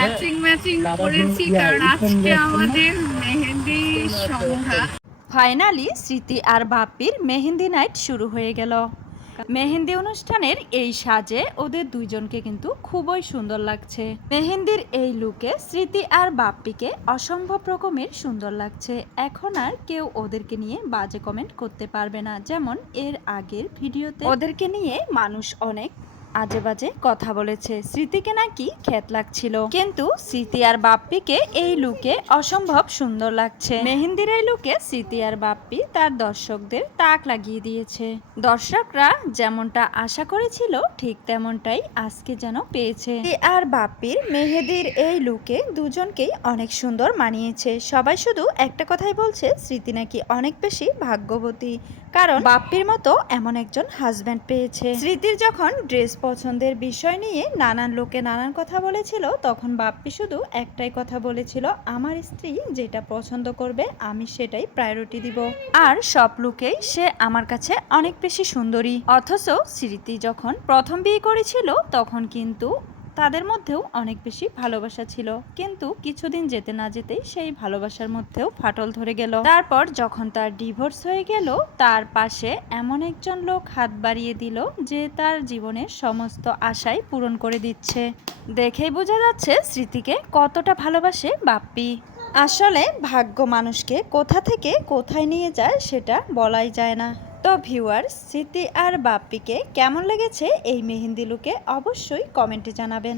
Matching matching করেছি কারণ আজকে আমাদের মেহেন্দি সন্ধ্যা। ফাইনালি স্মৃতি আর বাপ্পির মেহেন্দি নাইট শুরু হয়ে গেল। মেহেন্দি অনুষ্ঠানের এই সাজে ওদের দুইজনকে কিন্তু খুবই সুন্দর লাগছে। মেহেন্দির এই লুকে স্মৃতি আর বাপ্পিকে অসম্ভব রকমের সুন্দর লাগছে। এখন আর কেউ ওদেরকে নিয়ে বাজে কমেন্ট করতে পারবে না, যেমন এর আগের ভিডিওতে ওদেরকে নিয়ে মানুষ অনেক আজে বাজে কথা বলেছে। স্মৃতিকে নাকি খ্যাত লাগছিল, কিন্তু স্মৃতি আর বাপ্পিকে এই লুকে অসম্ভব সুন্দর লাগছে। মেহেন্দির এই লুকে স্মৃতি আর বাপ্পি তার দর্শকদের তাক লাগিয়ে দিয়েছে। দর্শকরা যেমনটা আশা করেছিল ঠিক তেমনটাই আজকে যেন পেয়েছে। আর বাপ্পির মেহেদির এই লুকে দুজনকেই অনেক সুন্দর মানিয়েছে। সবাই শুধু একটা কথাই বলছে, স্মৃতি নাকি অনেক বেশি ভাগ্যবতী, কারণ বাপ্পির মতো এমন একজন হাজব্যান্ড পেয়েছে। স্মৃতির যখন ড্রেস পছন্দের বিষয় নিয়ে নানান লোকে নানান কথা বলেছিল, তখন বাপ্পি শুধু একটাই কথা বলেছিল, আমার স্ত্রী যেটা পছন্দ করবে আমি সেটাই প্রায়োরিটি দিব, আর সব লুকেই সে আমার কাছে অনেক বেশি সুন্দরী। অথচ স্মৃতি যখন প্রথম বিয়ে করেছিল তখন কিন্তু তাদের মধ্যেও অনেক বেশি ভালোবাসা ছিল, কিন্তু কিছুদিন যেতে না যেতেই সেই ভালোবাসার মধ্যেও ফাটল ধরে গেল। তারপর যখন তার ডিভোর্স হয়ে গেল, তার পাশে এমন একজন লোক হাত বাড়িয়ে দিল যে তার জীবনের সমস্ত আশাই পূরণ করে দিচ্ছে। দেখেই বোঝা যাচ্ছে স্মৃতিকে কতটা ভালোবাসে বাপ্পি। আসলে ভাগ্য মানুষকে কোথা থেকে কোথায় নিয়ে যায় সেটা বলাই যায় না। তো ভিউয়ার্স, স্মৃতি আর বাপ্পিকে কেমন লেগেছে এই মেহেন্দি লুকে অবশ্যই কমেন্টে জানাবেন।